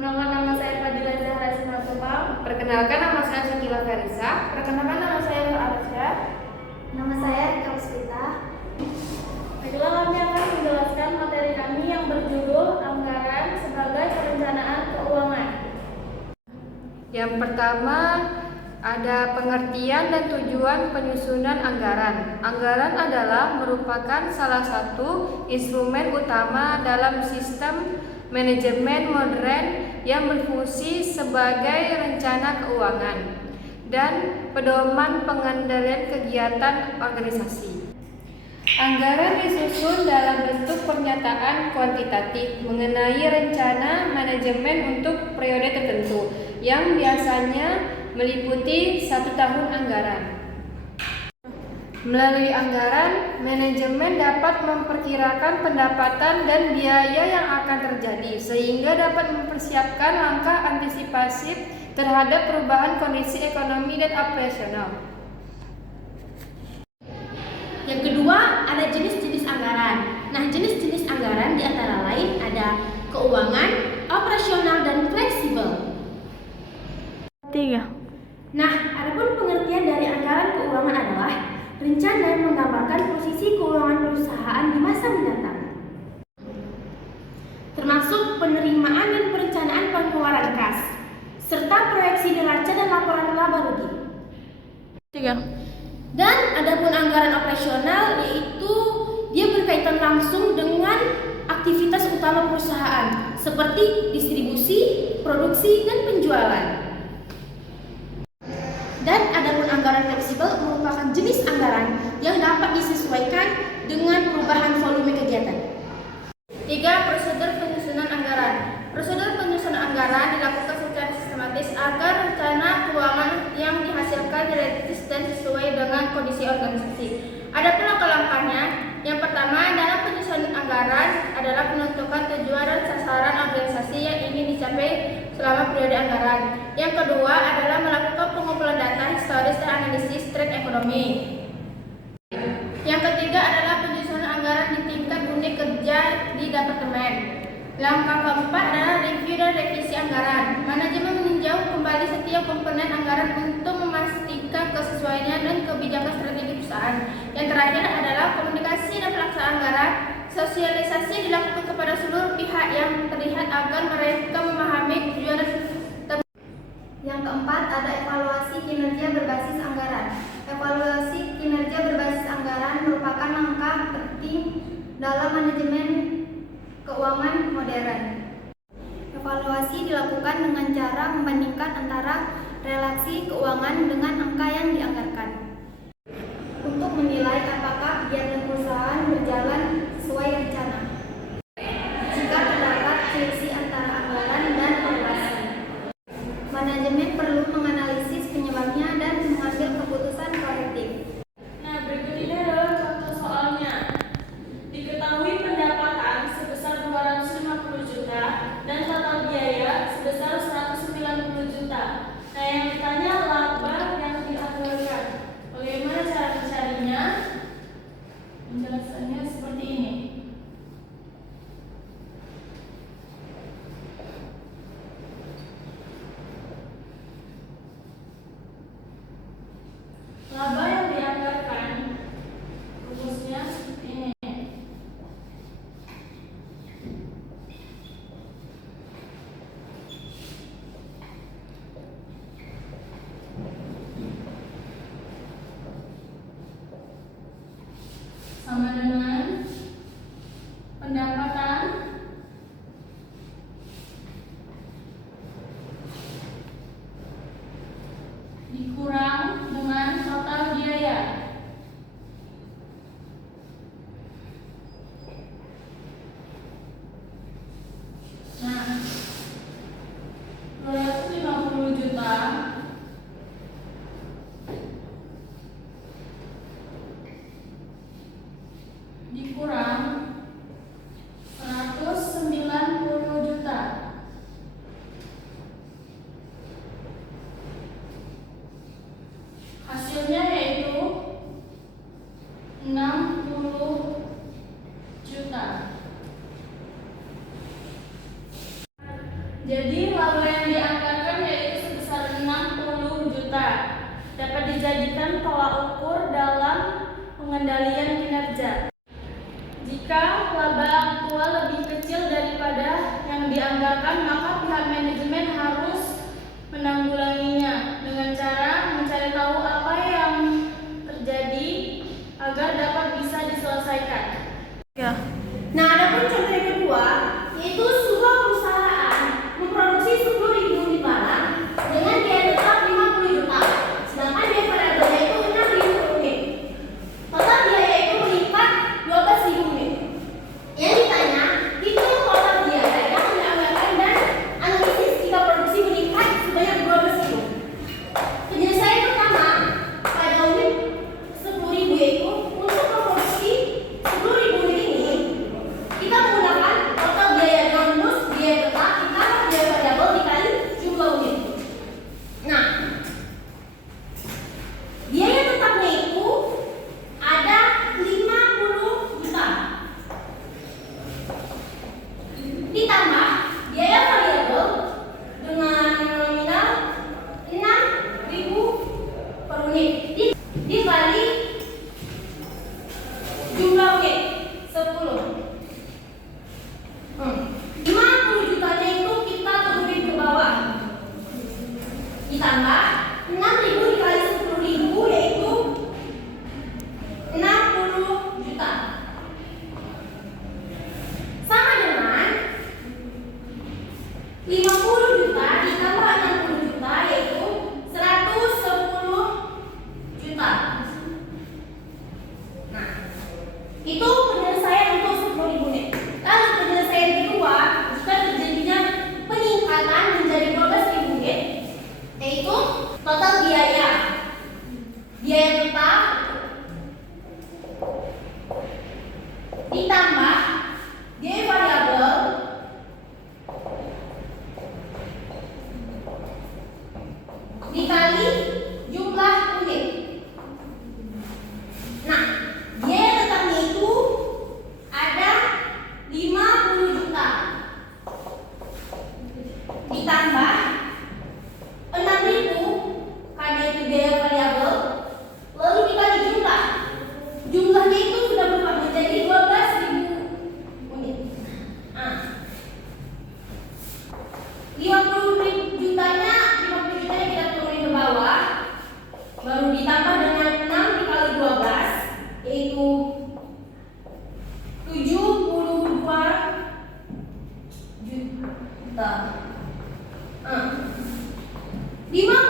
Perkenalkan, nama saya Fadila Zahra Simatupang. Perkenalkan, nama saya Syakila Farisa. Perkenalkan, nama saya Nur Arsyad. Nama saya Rika Puspita. Baiklah, kami akan menjelaskan materi kami yang berjudul Anggaran sebagai Perencanaan Keuangan. Yang pertama, ada pengertian dan tujuan penyusunan anggaran. Anggaran adalah merupakan salah satu instrumen utama dalam sistem manajemen modern yang berfungsi sebagai rencana keuangan dan pedoman pengendalian kegiatan organisasi. Anggaran disusun dalam bentuk pernyataan kuantitatif mengenai rencana manajemen untuk periode tertentu yang biasanya meliputi 1 tahun anggaran. Melalui anggaran, manajemen dapat memperkirakan pendapatan dan biaya yang akan terjadi sehingga dapat mempersiapkan langkah antisipasi terhadap perubahan kondisi ekonomi dan operasional. Yang kedua, ada jenis-jenis anggaran. Nah, jenis-jenis anggaran diantara lain ada keuangan, operasional, dan fleksibel. 3. Nah, adapun pengertian dari anggaran keuangan adalah rencana yang menggambarkan posisi keuangan perusahaan di masa mendatang, termasuk penerimaan dan perencanaan pengeluaran kas, serta proyeksi neraca dan laporan laba rugi. 3. Dan adapun anggaran operasional, yaitu dia berkaitan langsung dengan aktivitas utama perusahaan seperti distribusi, produksi, dan penjualan. Dan adapun anggaran fleksibel merupakan jenis anggaran yang dapat disesuaikan dengan perubahan volume kegiatan. 3. Prosedur penyusunan anggaran. Prosedur penyusunan anggaran dilakukan secara sistematis agar rencana keuangan yang dihasilkan realistis dan sesuai dengan kondisi organisasi. Adapun langkah-langkahnya, yang pertama dalam penyusunan anggaran adalah menentukan tujuan dan sasaran organisasi yang ingin dicapai selama periode anggaran. Yang kedua adalah melakukan pengumpulan data historis dan analisis tren ekonomi. Yang ketiga adalah penyusunan anggaran di tingkat unit kerja di departemen. Langkah keempat adalah review dan revisi anggaran. Manajemen meninjau kembali setiap komponen anggaran untuk memastikan kesesuaiannya dan kebijakan strategi perusahaan. Yang terakhir adalah komunikasi dan pelaksanaan anggaran. Sosialisasi dilakukan kepada seluruh pihak yang terlihat agar mereka memahami tujuan. Yang keempat, ada evaluasi kinerja berbasis anggaran. Evaluasi kinerja berbasis anggaran merupakan langkah penting dalam manajemen keuangan modern. Evaluasi dilakukan dengan cara membandingkan antara relasi keuangan dengan angka yang dianggarkan untuk menilai apakah kinerja perusahaan berjalan sesuai rencana. Jika terdapat selisih antara anggaran dan evaluasi, manajemen perlu menganalisis penyebabnya dan mengambil keputusan korektif. Nah, berikut ini adalah contoh soalnya. Diketahui pendapatan sebesar 250 juta dan total biaya sebesar 190 juta. Nah, yang ditanya laba yang dianggarkan. Bagaimana cara mencarinya? Penjelasannya Jadi laba yang dianggarkan yaitu sebesar 60 juta. Dapat dijadikan tolak ukur dalam pengendalian kinerja. Jika laba aktual lebih kecil daripada yang dianggarkan, maka pihak manajemen harus menanggulanginya dengan cara mencari tahu apa yang terjadi agar dapat bisa diselesaikan. Ya. Nah, adapun contoh yang kedua, yaitu sebuah perusahaan memproduksi 10.000 unit barang dengan biaya tetap 50 juta, sedangkan biaya variabelnya itu 6.000 unit. Total biaya itu meningkat 12.000 unit. Yang ditanya, hitung total biaya yang dianggarkan dan analisis jika produksi meningkat sebanyak 12.000. Penyelesaian pertama pada unit 10.000 yaitu untuk memproduksi 10.000 unit ini kita menggunakan total biaya non-bonus, biaya tetap ditambah biaya variabel dikali jumlah unit. Nah, biaya tetapnya itu ada 50 juta. Ditambah biaya variabel dengan nominal 6.000 per unit dikali jumlah unit 10. 50 jutanya itu kita turunin ke bawah. Ditambah 6.000 dikali 10.000 yaitu 60 juta. Sama dengan 50 juta ditambah 60 juta yaitu 110 juta. Nah, itu penyelesaian untuk 10.000 unit. Lalu penyelesaian kedua, jika terjadinya peningkatan menjadi 12.000 unit, yaitu total biaya tetap ditambah biaya variabel dikali jumlah unit. Nah, biaya tetapnya itu ada 50 juta ditambah 6.000 karena itu biaya variabel, lalu dikali jumlahnya itu sudah berubah menjadi 12.000 unit. Nah, 50 jutanya kita turunin ke bawah, baru ditambah dengan 6 dikali 12 yaitu 72 juta. 50